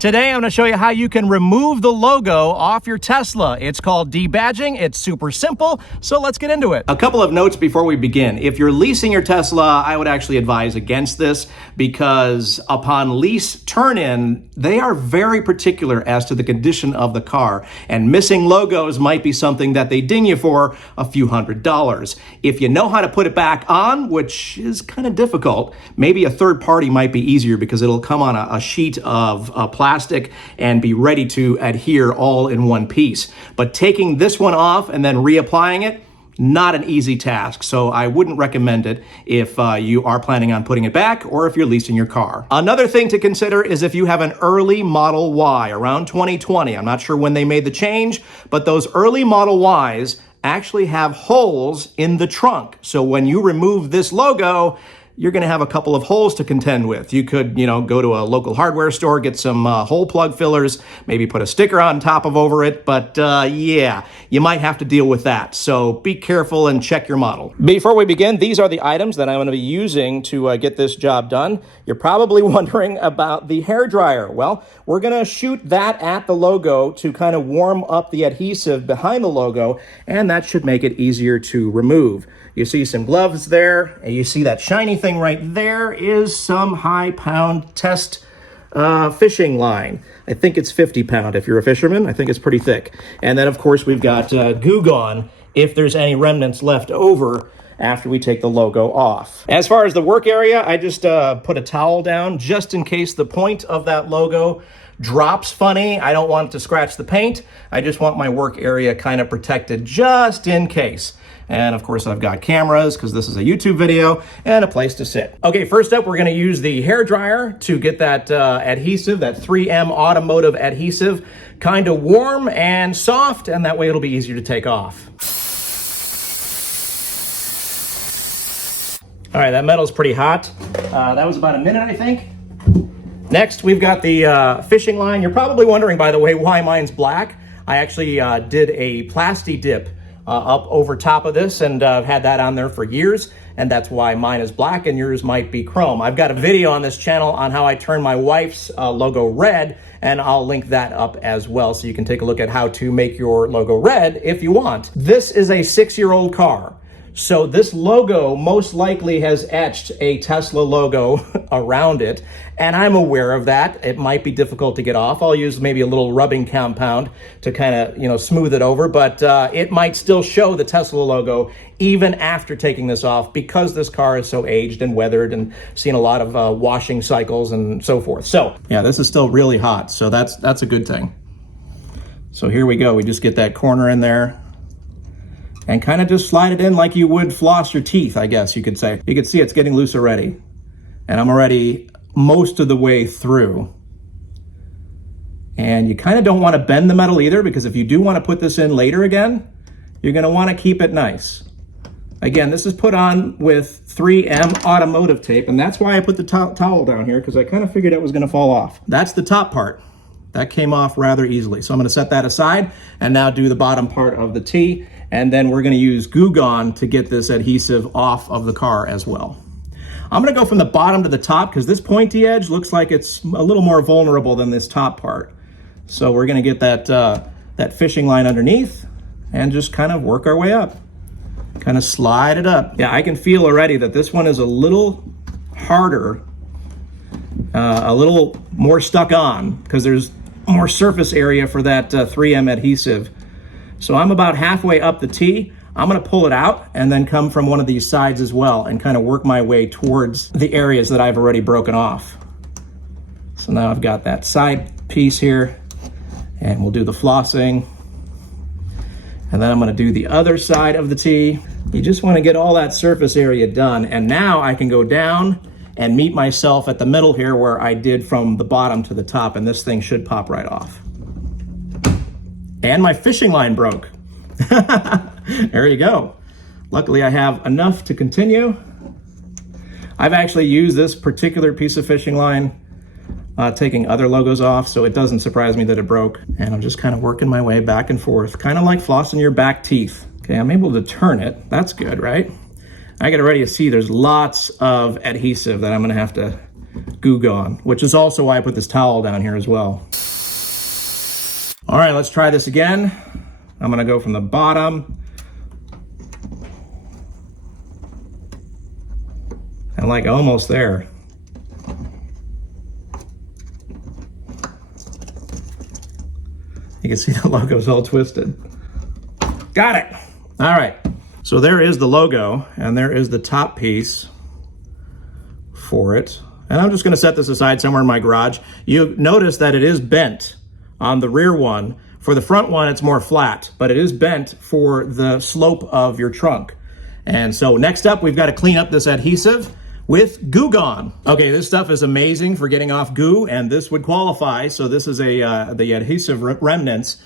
Today, I'm going to show you how you can remove the logo off your Tesla. It's called debadging. It's super simple, so let's get into it. A couple of notes before we begin. If you're leasing your Tesla, I would actually advise against this because upon lease turn-in, they are very particular as to the condition of the car, and missing logos might be something that they ding you for a few $100s. If you know how to put it back on, which is kind of difficult, maybe a third party might be easier because it'll come on a sheet of plastic and be ready to adhere all in one piece. But taking this one off and then reapplying it, not an easy task, so I wouldn't recommend it if you are planning on putting it back or if you're leasing your car. Another thing to consider is if you have an early Model Y around 2020. I'm not sure when they made the change, but those early Model Ys actually have holes in the trunk. So when you remove this logo, you're going to have a couple of holes to contend with. You could, go to a local hardware store, get some hole plug fillers, maybe put a sticker on top of over it, but yeah, you might have to deal with that. So be careful and check your model. Before we begin, these are the items that I'm going to be using to get this job done. You're probably wondering about the hairdryer. Well, we're going to shoot that at the logo to kind of warm up the adhesive behind the logo, and that should make it easier to remove. You see some gloves there, and you see that shiny thing right there is some high-pound test fishing line. I think it's 50 pound if you're a fisherman. I think it's pretty thick. And then, of course, we've got GooGone if there's any remnants left over after we take the logo off. As far as the work area, I just put a towel down just in case the point of that logo drops funny. I don't want it to scratch the paint. I just want my work area kind of protected just in case. And of course, I've got cameras because this is a YouTube video and a place to sit. Okay, first up, we're going to use the hairdryer to get that adhesive, that 3M automotive adhesive, kind of warm and soft, and that way it'll be easier to take off. All right, that metal's pretty hot. That was about a minute, I think. Next, we've got the fishing line. You're probably wondering, by the way, why mine's black. I actually did a plasti dip up over top of this, and I've had that on there for years, and that's why mine is black and yours might be chrome. I've got a video on this channel on how I turn my wife's logo red, and I'll link that up as well so you can take a look at how to make your logo red if you want. This is a 6-year-old car. So this logo most likely has etched a Tesla logo around it, and I'm aware of that. It might be difficult to get off. I'll use maybe a little rubbing compound to kind of, smooth it over, but it might still show the Tesla logo even after taking this off because this car is so aged and weathered and seen a lot of washing cycles and so forth. So yeah, this is still really hot, so that's a good thing. So here we go. We just get that corner in there and kind of just slide it in like you would floss your teeth, I guess you could say. You can see it's getting loose already. And I'm already most of the way through. And you kind of don't want to bend the metal either, because if you do want to put this in later again, you're going to want to keep it nice. Again, this is put on with 3M automotive tape, and that's why I put the towel down here, because I kind of figured it was going to fall off. That's the top part. That came off rather easily. So I'm going to set that aside and now do the bottom part of the T. And then we're going to use GooGone to get this adhesive off of the car as well. I'm going to go from the bottom to the top because this pointy edge looks like it's a little more vulnerable than this top part. So we're going to get that fishing line underneath and just kind of work our way up. Kind of slide it up. Yeah, I can feel already that this one is a little harder, a little more stuck on because there's more surface area for that 3M adhesive. So I'm about halfway up the T. I'm going to pull it out and then come from one of these sides as well and kind of work my way towards the areas that I've already broken off. So now I've got that side piece here, and we'll do the flossing. And then I'm going to do the other side of the T. You just want to get all that surface area done. And now I can go down and meet myself at the middle here where I did from the bottom to the top, and this thing should pop right off. And my fishing line broke. There you go. Luckily, I have enough to continue. I've actually used this particular piece of fishing line taking other logos off, so it doesn't surprise me that it broke. And I'm just kind of working my way back and forth, kind of like flossing your back teeth. Okay, I'm able to turn it. That's good, right? I get ready to see there's lots of adhesive that I'm going to have to GooGone, which is also why I put this towel down here as well. All right, let's try this again. I'm gonna go from the bottom. And like almost there. You can see the logo's all twisted. Got it. All right. So there is the logo, and there is the top piece for it. And I'm just going to set this aside somewhere in my garage. You notice that it is bent on the rear one. For the front one, it's more flat, but it is bent for the slope of your trunk. And so next up, we've got to clean up this adhesive with GooGone. Okay, this stuff is amazing for getting off goo, and this would qualify. So this is the adhesive remnants.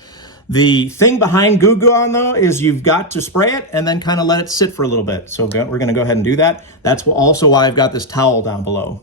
The thing behind GooGone, though, is you've got to spray it and then kind of let it sit for a little bit. So we're going to go ahead and do that. That's also why I've got this towel down below.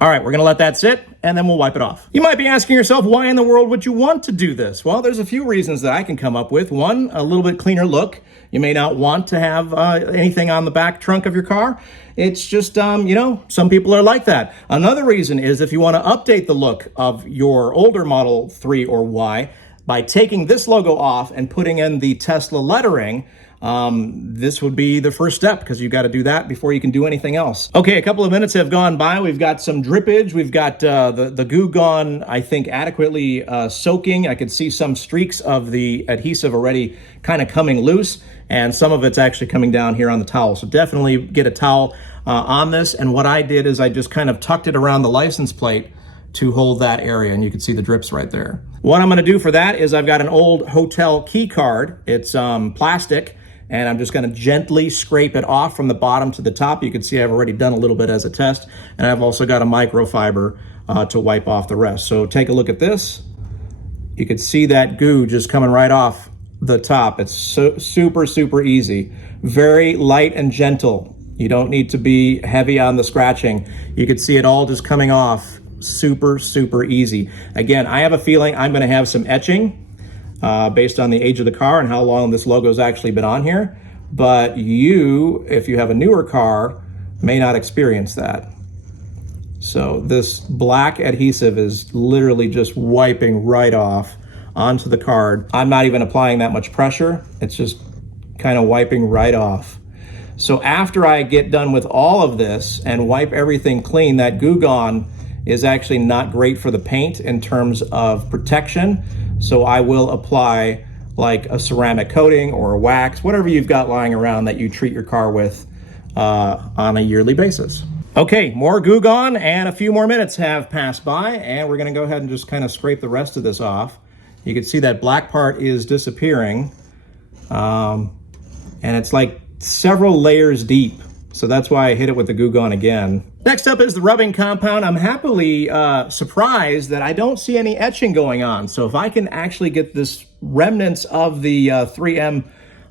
All right, we're going to let that sit, and then we'll wipe it off. You might be asking yourself, why in the world would you want to do this? Well, there's a few reasons that I can come up with. One, a little bit cleaner look. You may not want to have anything on the back trunk of your car. It's just, you know, some people are like that. Another reason is if you want to update the look of your older Model 3 or Y by taking this logo off and putting in the Tesla lettering, this would be the first step, because you got to do that before you can do anything else. Okay, a couple of minutes have gone by. We've got some drippage. We've got the GooGone, I think, adequately soaking. I could see some streaks of the adhesive already kind of coming loose, and some of it's actually coming down here on the towel. So definitely get a towel on this. And what I did is I just kind of tucked it around the license plate to hold that area, and you can see the drips right there. What I'm going to do for that is I've got an old hotel key card. It's plastic. And I'm just going to gently scrape it off from the bottom to the top. You can see I've already done a little bit as a test. And I've also got a microfiber to wipe off the rest. So take a look at this. You can see that goo just coming right off the top. It's super, super easy. Very light and gentle. You don't need to be heavy on the scratching. You can see it all just coming off super, super easy. Again, I have a feeling I'm going to have some etching based on the age of the car and how long this logo's actually been on here. But you, if you have a newer car, may not experience that. So this black adhesive is literally just wiping right off onto the card. I'm not even applying that much pressure. It's just kind of wiping right off. So after I get done with all of this and wipe everything clean, that GooGone is actually not great for the paint in terms of protection. So I will apply like a ceramic coating or a wax, whatever you've got lying around that you treat your car with on a yearly basis. Okay, more GooGone, and a few more minutes have passed by, and we're gonna go ahead and just kind of scrape the rest of this off. You can see that black part is disappearing, and it's like several layers deep. So that's why I hit it with the GooGone again. Next up is the rubbing compound. I'm happily surprised that I don't see any etching going on. So if I can actually get this remnants of the 3M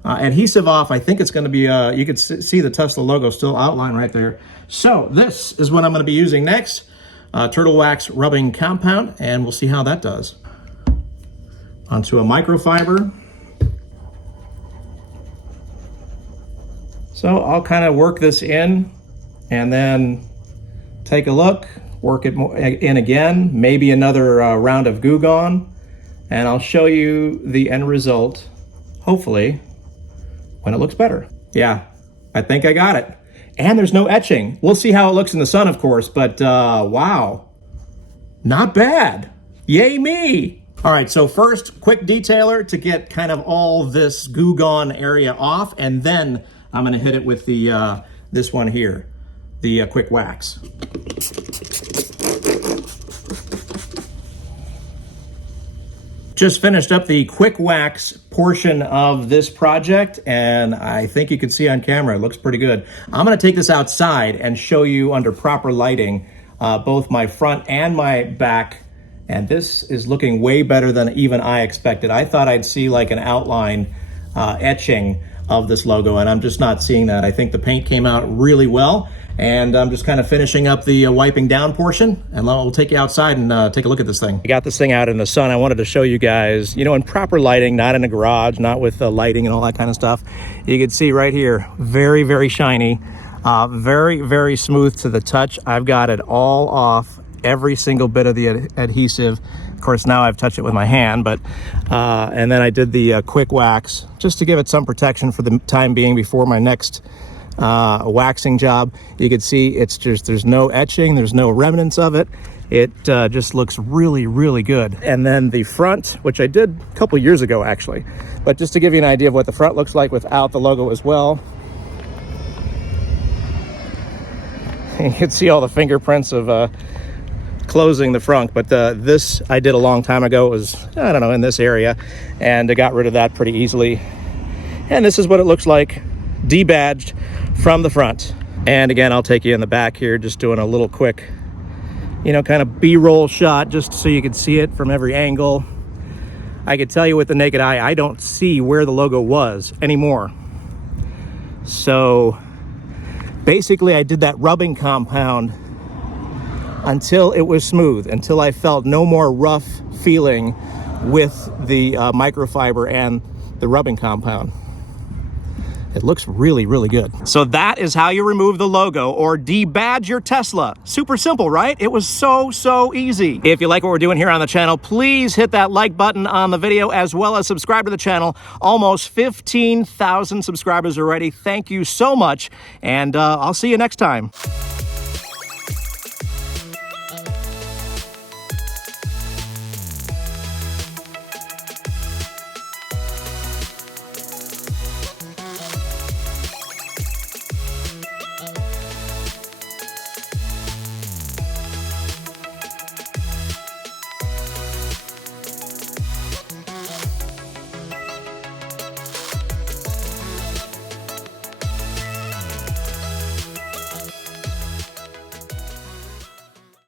adhesive off, I think it's going to be, you can see the Tesla logo still outlined right there. So this is what I'm going to be using next, turtle wax rubbing compound, and we'll see how that does. Onto a microfiber. So I'll kind of work this in and then take a look, work it in again, maybe another round of GooGone, and I'll show you the end result, hopefully, when it looks better. Yeah, I think I got it. And there's no etching. We'll see how it looks in the sun, of course, but wow, not bad. Yay me. All right, so first, quick detailer to get kind of all this GooGone area off, and then I'm going to hit it with the this one here, the quick wax. Just finished up the quick wax portion of this project, and I think you can see on camera, it looks pretty good. I'm going to take this outside and show you under proper lighting both my front and my back, and this is looking way better than even I expected. I thought I'd see like an outline etching of this logo, and I'm just not seeing that. I think the paint came out really well, and I'm just kind of finishing up the wiping down portion, and we'll take you outside and take a look at this thing. I got this thing out in the sun. I wanted to show you guys, you know, in proper lighting, not in a garage, not with lighting and all that kind of stuff. You can see right here, very, very shiny. Very, very smooth to the touch. I've got it all off, every single bit of the adhesive. Of course, now I've touched it with my hand, but and then I did the quick wax just to give it some protection for the time being before my next waxing job. You can see it's just, there's no etching, there's no remnants of it. It just looks really, really good. And then the front, which I did a couple years ago actually, but just to give you an idea of what the front looks like without the logo as well. You can see all the fingerprints of closing the front, but this I did a long time ago. It was, I don't know, in this area, and I got rid of that pretty easily. And this is what it looks like, debadged from the front. And again, I'll take you in the back here, just doing a little quick, you know, kind of B-roll shot, just so you can see it from every angle. I can tell you with the naked eye, I don't see where the logo was anymore. So basically, I did that rubbing compound until it was smooth, until I felt no more rough feeling with the microfiber and the rubbing compound. It looks really, really good. So that is how you remove the logo or debadge your Tesla. Super simple, right? It was so easy. If you like what we're doing here on the channel, please hit that like button on the video, as well as subscribe to the channel. Almost 15,000 subscribers already. Thank you so much, and I'll see you next time.